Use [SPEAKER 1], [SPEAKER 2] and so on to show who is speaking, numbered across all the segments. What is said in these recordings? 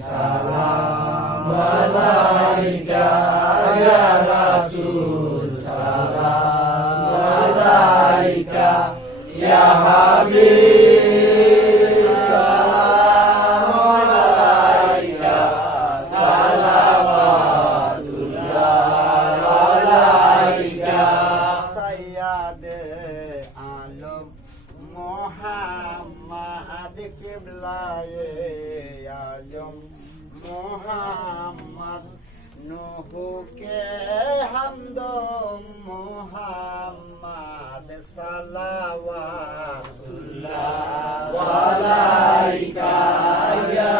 [SPEAKER 1] সালাম আলাইকা ইয়া রাসূল সালাম আলাইকা ইয়া হাবিব সালাম
[SPEAKER 2] আলম মোহাম্মদ কিবলায়ে আজম মোহাম্মদ নুহুকে হামদ মোহাম্মদ সালাওয়াতুল্লাহ।
[SPEAKER 1] আলাইকা ইয়া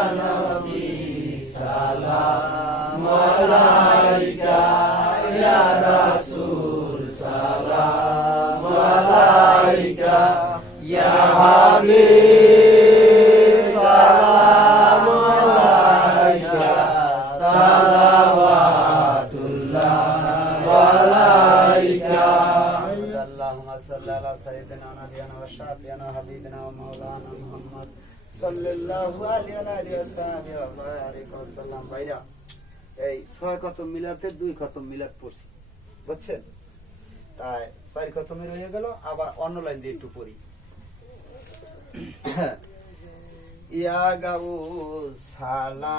[SPEAKER 2] صل على سيدنا ونبينا وشافينا وحبيبنا ومولانا محمد صلى الله عليه وآله وصحبه وبارك وسلم ভাইরা এই ছয় খতম মিলাতে দুই খতম মিলাত পড়ছি বুঝছেন তাই চার খতমে রয়ে গেল আবার অন্য লাইন দিয়ে একটু পড়ি ইয়া গাউ সালা